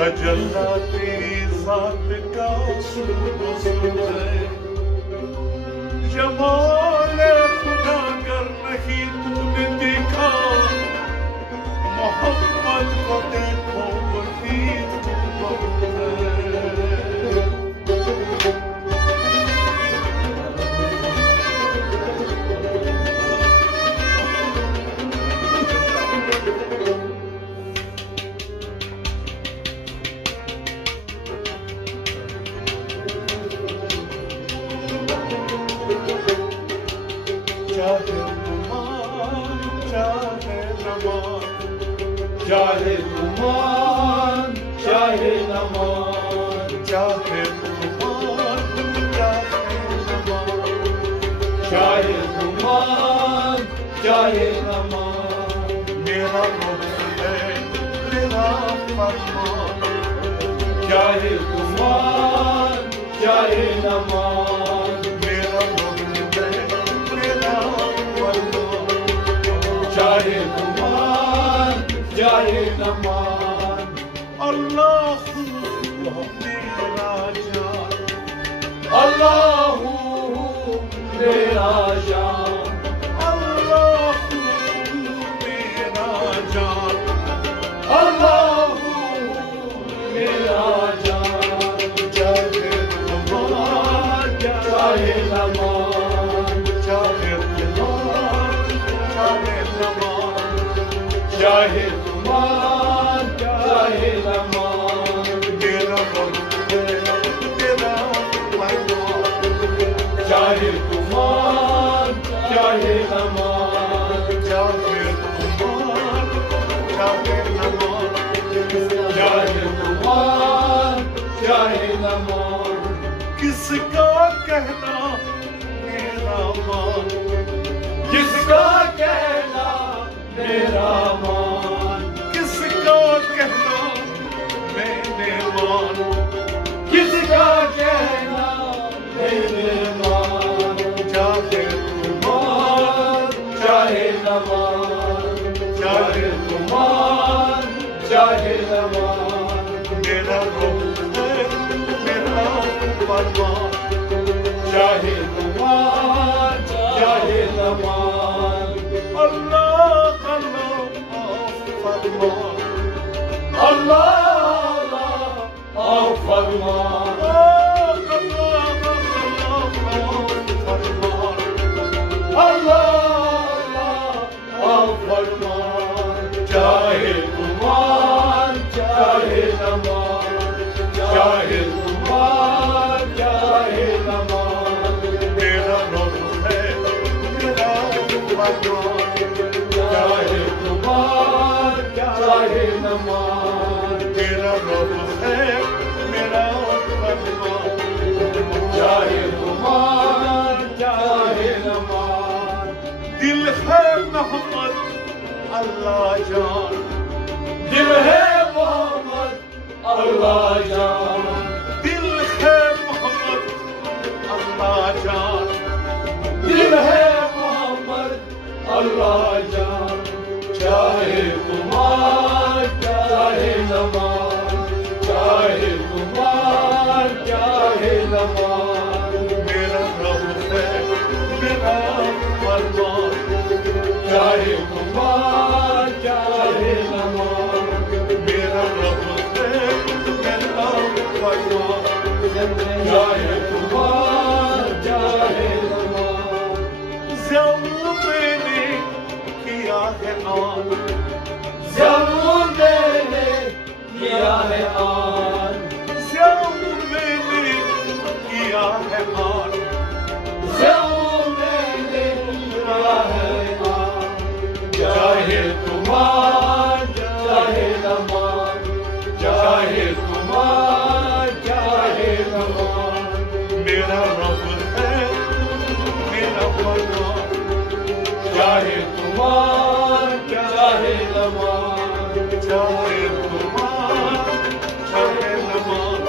तजल्ला तेरी जात का हुस्न है, जमाल खुदा कर नहीं तूने देखा, मोहब्बत को देखो वही मोहब्बत है। चाहे तुमान चाहे नमान, चाहे तुमान चाहे तुमान चाहे नमान, मेरा रब है तेरा फरमान, चाहे तुमान चाहे नमान, मेरा रब है तेरा फरमान, चाहे तुमान चाहे नमान। अल्लाह मेरा जान, अल्लाह मेरा जान, अल्लाह मेरा जान, अल्लाह मेरा जान, चाहे तुमान चाहे नमान, चाहे तुमान चाहे नमान, चाहे तुमान चाहे नमान, मेरा रब है तेरा फरमान, चाहे तुमान चाहे नमान, चाहे तुमान चाहे नमान, चाहे तुमान चाहे नमान। किसका कहना मेरा मान, किसका कहना मेरा मान, किसका कहना मैंने मान, किसका कहना मेरे मान, चाहे तुमान चाहे नमान, चाहे तुमान चाहे नमान, मेरा रब है मेरा फरमान, चाहे तुमान चाहे नमान। अल्लाह अल्लाह फरमान, अल्लाह आओ फरमान, अल्लाह आओ फरमान, चाहे तुमान चाहे नमान, चाहे तुमान चाहे नमान, मेरा रब है मेरा फरमान, चाहे तुमान चाहे नमान, मेरा रब है मेरा फरमान, चाहे तुमान चाहे नमान। दिल है मोहम्मद अल्लाह जान, दिल है मोहम्मद अल्लाह जान, दिल है मोहम्मद अल्लाह जान, दिल है मोहम्मद अल्लाह जान, चाहे तुमान चाहे नमान, चाहे तुमान चाहे नमान, मेरा रब है मेरा फरमान, चाहे तुमान चाहे नमान, मेरा रब है मेरा फरमान, चाहे तुमान चाहे नमान। ज़रूर मैंने किया है आन, ज़रूर मैंने किया है आन, ज़रूर मैंने किया है आन, ज़रूर मैंने किया है आन, चाहे तुमान चाहे नमान, चाहे तुमान चाहे नमान, मेरा रब है मेरा फरमान, चाहे तुमान चाहे नमान, चाहे तुमान चाहे नमान,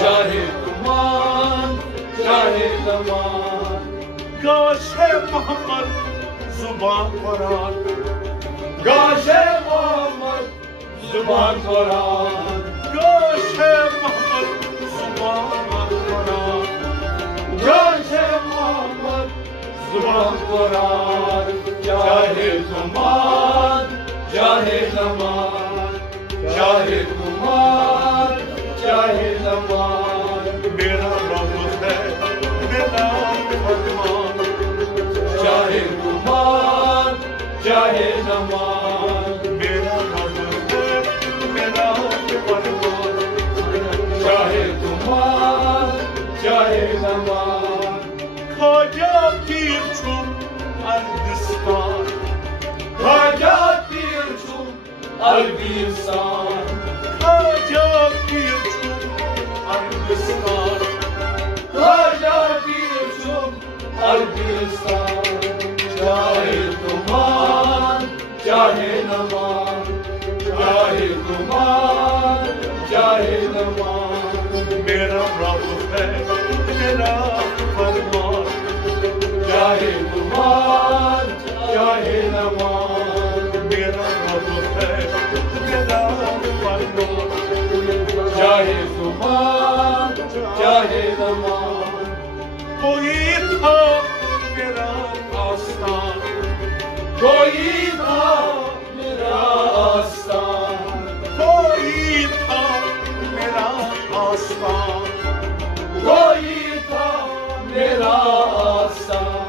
चाहे तुमान चाहे नमान। काश है मोहम्मद जुबान कुरान, गाशे मोहम्मद जुबान कुरान, है मोहम्मद जुबान कुरान, चाहे मोहम्मद जुबान कुरान, चाहे जुबान चाहे नमाज, चाहे कुमार चाहे नमाज, मेरा रब है मेरा फरमान, चाहे कुमार चाहे नमाज, मेरा रब है मेरा फरमान, चाहे कुमार चाहे नमाज, खाजा पीर छुम अरबिस्तान, खाजा पीर छुम अरबिस्तान, खाजा पीर छुम अरबिस्तान, खाजा पीर छुम अरबिस्तान, चाहे कुमार चाहे नमाज, चाहे कुमार चाहे नमाज, मेरा रब है मेरा फरमान, चाहे कुमार चाहे नमाज, मेरा रब है मेरा फरमान, चाहे कुमार चाहे नमाज, कोई था मेरा आस्थान, कोई था मेरा आस्थान, कोई था मेरा आस्थान, कोई था मेरा आस्थान,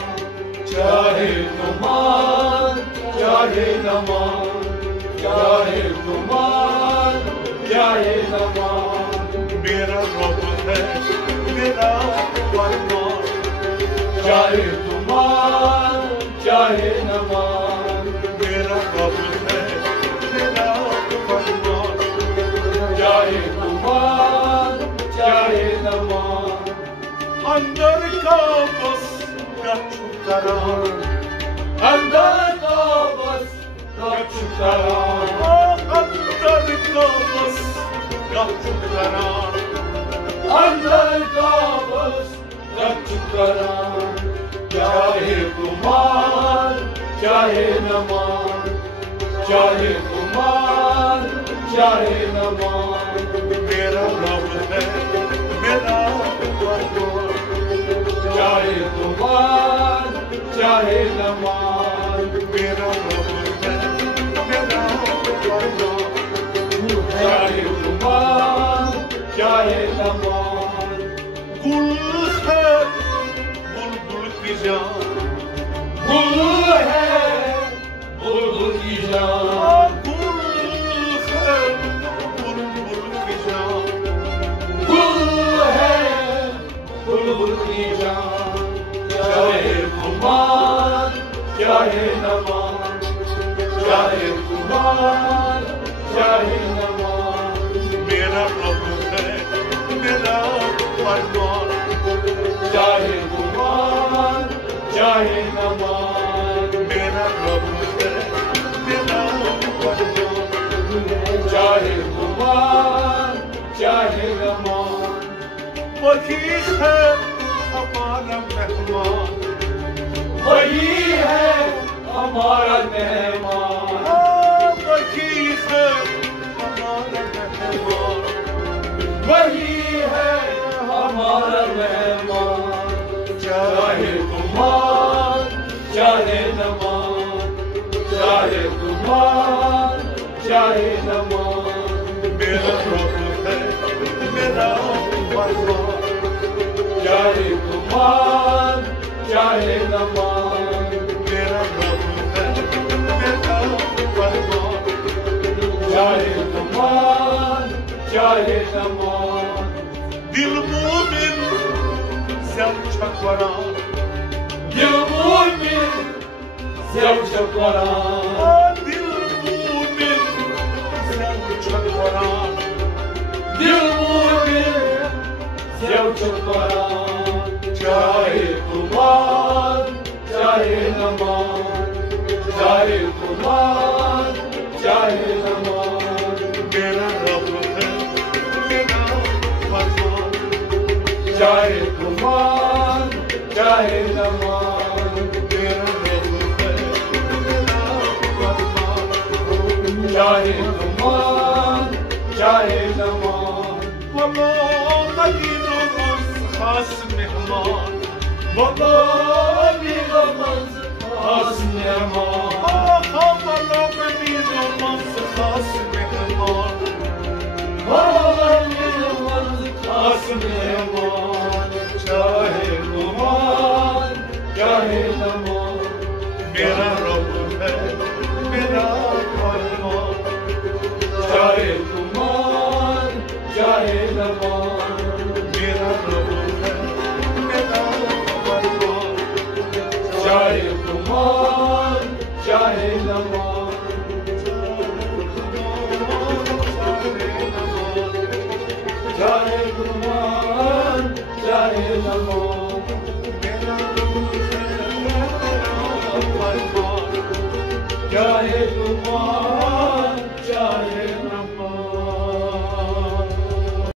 चाहे कुमार चाहे नमाज, चाहे कुमार चाहे नमाज, मेरा रब है मेरा फरमान, चाहे कुमार चाहे नमाज, मेरा रब है मेरा फरमान, चाहे कुमार चाहे नमाज, अंदर का बस गच्छु करार, अंदर का बस गच्छु करार, अंदर का बस गच्छु करार, अंदर का बस गच्छु करार, चाहे कुमार चाहे नमाज, चाहे कुमार चाहे नमाज, मेरा रब है मेरा फरमान, चाहे कुमार चाहे नमाज, मेरा रब है मेरा फरमान, चाहे कुमार चाहे नमाज, गुल है बुलबुल की जान, गुल है बुलबुल की जान, गुल है बुलबुल की जान, गुल है बुलबुल की जान, चाहे कुमार चाहे नमाज, चाहे कुमार चाहे नमाज, मेरा रब है मेरा फरमान, चाहे कुमार चाहे नमाज, मेरा रब है मेरा फरमान, चाहे कुमार चाहे नमाज, वही है हमारा मेहमान, वही है हमारा मेहमान, वही है हमारा मेहमान, वही है हमारा मेहमान, चाहे कुमार चाहे नमाज, चाहे कुमार चाहे नमाज, मेरा रब है मेरा फरमान, चाहे कुमार चाहे नमाज, मेरा रब है मेरा फरमान, चाहे कुमार चाहे नमाज, दिल मोमिन ज़ेव छकवरान, दिल मोमिन ज़ेव छकवरान, दिल मोमिन ज़ेव छकवरान, दिल मोमिन ज़ेव छकवरान, चाहे कुमार चाहे नमाज, चाहे कुमार चाहे नमाज, मेरा रब है मेरा फरमान, चाहे कुमार चाहे नमाज, मेरा रब है मेरा फरमान, चाहे कुमार चाहे नमाज, खास मेहमान बाबा अमीर मज खास मेहमान बाबा अमीर मज खास मेहमान बाबा अमीर मज खास मेहमान चाहे गुमान चाहे नमान मेरा रब है मेरा फरमान चाहे गुमान चाहे नमान मेरा रब है मेरा फरमान चाहे गुमान चाहे नमान चाहे गुमान चाहे नमान मेरा रब है मेरा फरमान चाहे